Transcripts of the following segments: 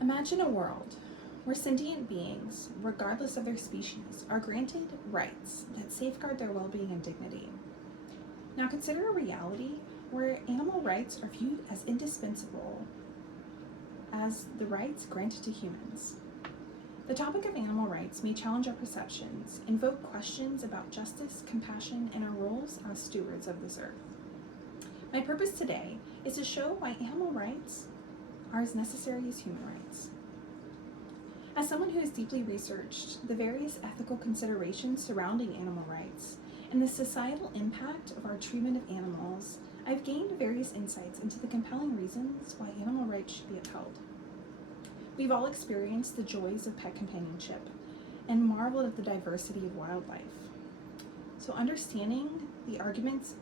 Imagine a world where sentient beings, regardless of their species, are granted rights that safeguard their well-being and dignity. Now consider a reality where animal rights are viewed as indispensable as the rights granted to humans. The topic of animal rights may challenge our perceptions, invoke questions about justice, compassion, and our roles as stewards of this earth. My purpose today is to show why animal rights are as necessary as human rights. As someone who has deeply researched the various ethical considerations surrounding animal rights and the societal impact of our treatment of animals, I've gained various insights into the compelling reasons why animal rights should be upheld. We've all experienced the joys of pet companionship and marveled at the diversity of wildlife. So understanding the arguments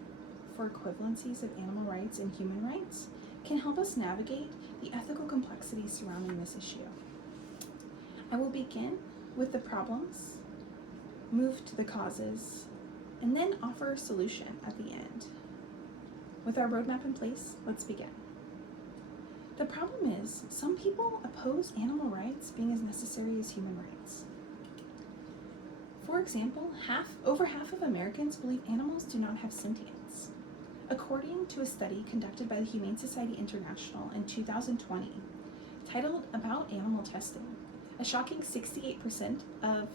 for equivalencies of animal rights and human rights can help us navigate the ethical complexities surrounding this issue. I will begin with the problems, move to the causes, and then offer a solution at the end. With our roadmap in place, let's begin. The problem is, some people oppose animal rights being as necessary as human rights. For example, over half of Americans believe animals do not have sentience. According to a study conducted by the Humane Society International in 2020, titled About Animal Testing, a shocking 68% of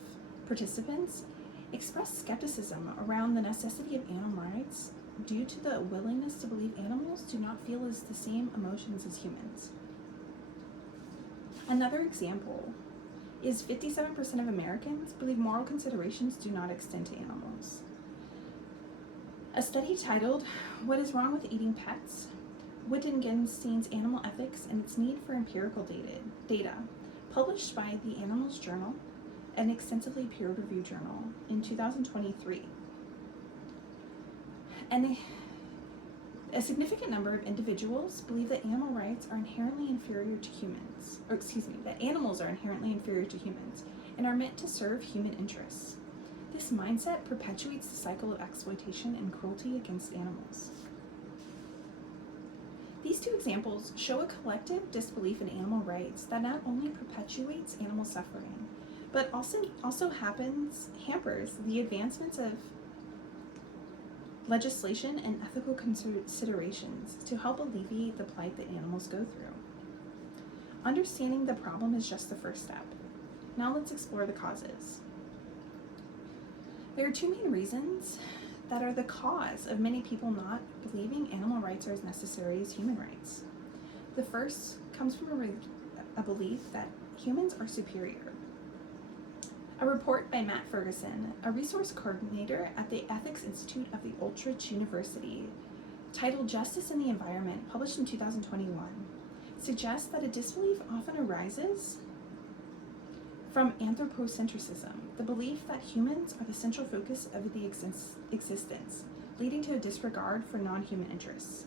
participants expressed skepticism around the necessity of animal rights due to the willingness to believe animals do not feel as the same emotions as humans. Another example is 57% of Americans believe moral considerations do not extend to animals. A study titled What is Wrong with Eating Pets? Wittgenstein's Animal Ethics and Its Need for Empirical Data, published by the Animals Journal, an extensively peer-reviewed journal, in 2023. And a significant number of individuals believe that animal rights are inherently inferior to humans, that animals are inherently inferior to humans and are meant to serve human interests. This mindset perpetuates the cycle of exploitation and cruelty against animals. These two examples show a collective disbelief in animal rights that not only perpetuates animal suffering, but also hampers the advancements of legislation and ethical considerations to help alleviate the plight that animals go through. Understanding the problem is just the first step. Now let's explore the causes. There are two main reasons that are the cause of many people not believing animal rights are as necessary as human rights. The first comes from a belief that humans are superior. A report by Matt Ferguson, a resource coordinator at the Ethics Institute of the Utrecht University, titled Justice in the Environment, published in 2021, suggests that a disbelief often arises from anthropocentrism, the belief that humans are the central focus of the existence, leading to a disregard for non-human interests.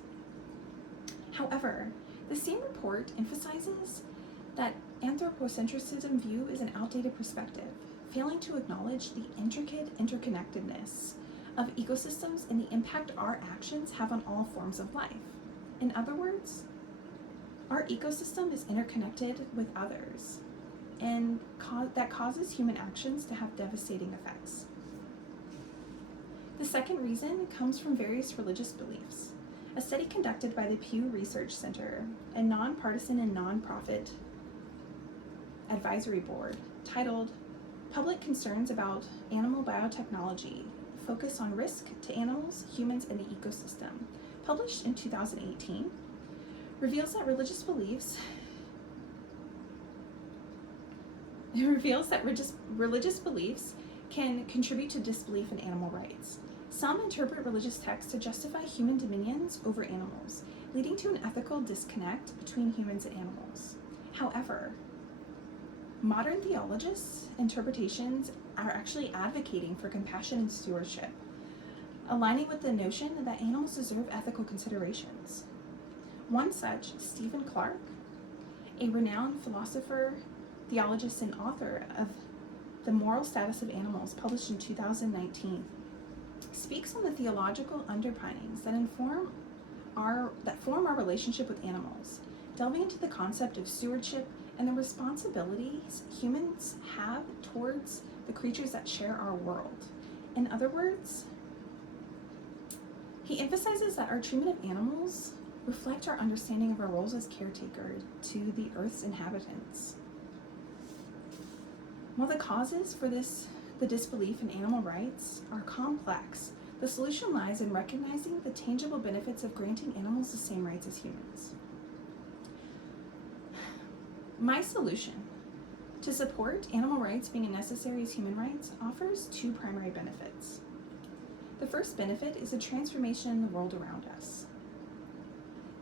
However, the same report emphasizes that anthropocentrism view is an outdated perspective, failing to acknowledge the intricate interconnectedness of ecosystems and the impact our actions have on all forms of life. In other words, our ecosystem is interconnected with others, and that causes human actions to have devastating effects. The second reason comes from various religious beliefs. A study conducted by the Pew Research Center, a nonpartisan and nonprofit advisory board, titled Public Concerns About Animal Biotechnology, Focus on Risk to Animals, Humans, and the Ecosystem, published in 2018, reveals that religious beliefs can contribute to disbelief in animal rights. Some interpret religious texts to justify human dominions over animals, leading to an ethical disconnect between humans and animals. However, modern theologists' interpretations are actually advocating for compassion and stewardship, aligning with the notion that animals deserve ethical considerations. One such, Stephen Clark, a renowned philosopher, theologist, and author of The Moral Status of Animals, published in 2019, speaks on the theological underpinnings that form our relationship with animals, delving into the concept of stewardship and the responsibilities humans have towards the creatures that share our world. In other words, he emphasizes that our treatment of animals reflect our understanding of our roles as caretaker to the Earth's inhabitants. While the causes for the disbelief in animal rights are complex, the solution lies in recognizing the tangible benefits of granting animals the same rights as humans. My solution to support animal rights being as necessary as human rights offers two primary benefits. The first benefit is a transformation in the world around us.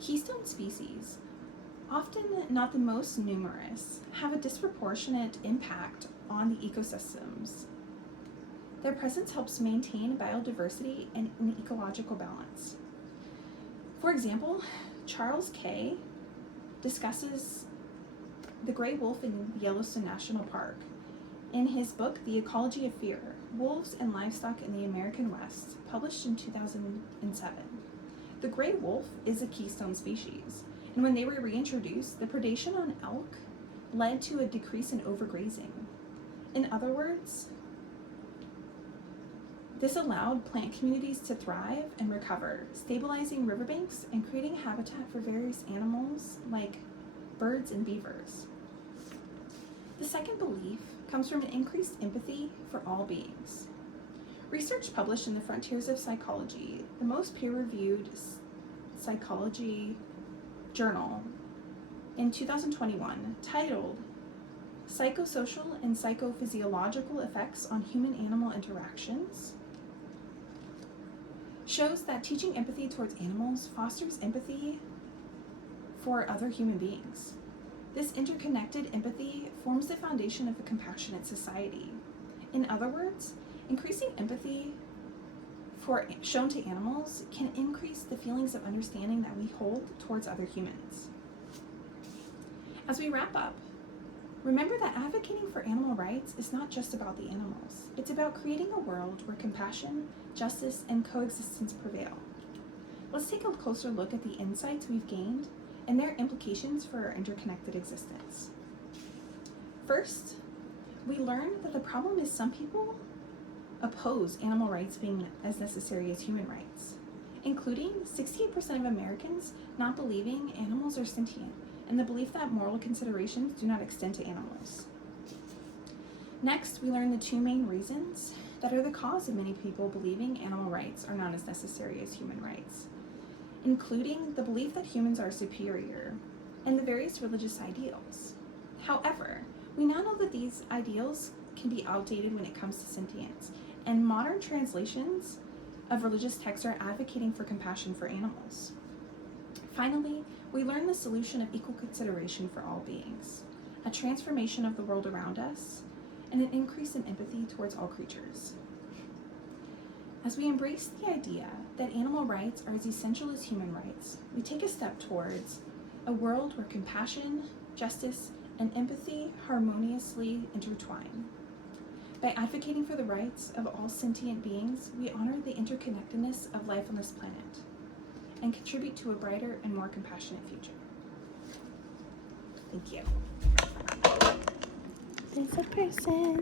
Keystone species, often not the most numerous, have a disproportionate impact on the ecosystems. Their presence helps maintain biodiversity and an ecological balance. For example, Charles Kay discusses the gray wolf in Yellowstone National Park in his book, The Ecology of Fear, Wolves and Livestock in the American West, published in 2007. The gray wolf is a keystone species, and when they were reintroduced, the predation on elk led to a decrease in overgrazing. In other words, this allowed plant communities to thrive and recover, stabilizing riverbanks and creating habitat for various animals like birds and beavers. The second belief comes from an increased empathy for all beings. Research published in the Frontiers of Psychology, the most peer-reviewed psychology journal in 2021, titled Psychosocial and Psychophysiological Effects on Human-Animal Interactions, shows that teaching empathy towards animals fosters empathy for other human beings. This interconnected empathy forms the foundation of a compassionate society. In other words, increasing empathy shown to animals can increase the feelings of understanding that we hold towards other humans. As we wrap up, remember that advocating for animal rights is not just about the animals. It's about creating a world where compassion, justice, and coexistence prevail. Let's take a closer look at the insights we've gained and their implications for our interconnected existence. First, we learned that the problem is some people oppose animal rights being as necessary as human rights, including 68% of Americans not believing animals are sentient, and the belief that moral considerations do not extend to animals. Next, we learned the two main reasons that are the cause of many people believing animal rights are not as necessary as human rights, including the belief that humans are superior and the various religious ideals. However, we now know that these ideals can be outdated when it comes to sentience, and modern translations of religious texts are advocating for compassion for animals. Finally, we learn the solution of equal consideration for all beings, a transformation of the world around us, and an increase in empathy towards all creatures. As we embrace the idea that animal rights are as essential as human rights, we take a step towards a world where compassion, justice, and empathy harmoniously intertwine. By advocating for the rights of all sentient beings, we honor the interconnectedness of life on this planet and contribute to a brighter and more compassionate future. Thank you. There's a person.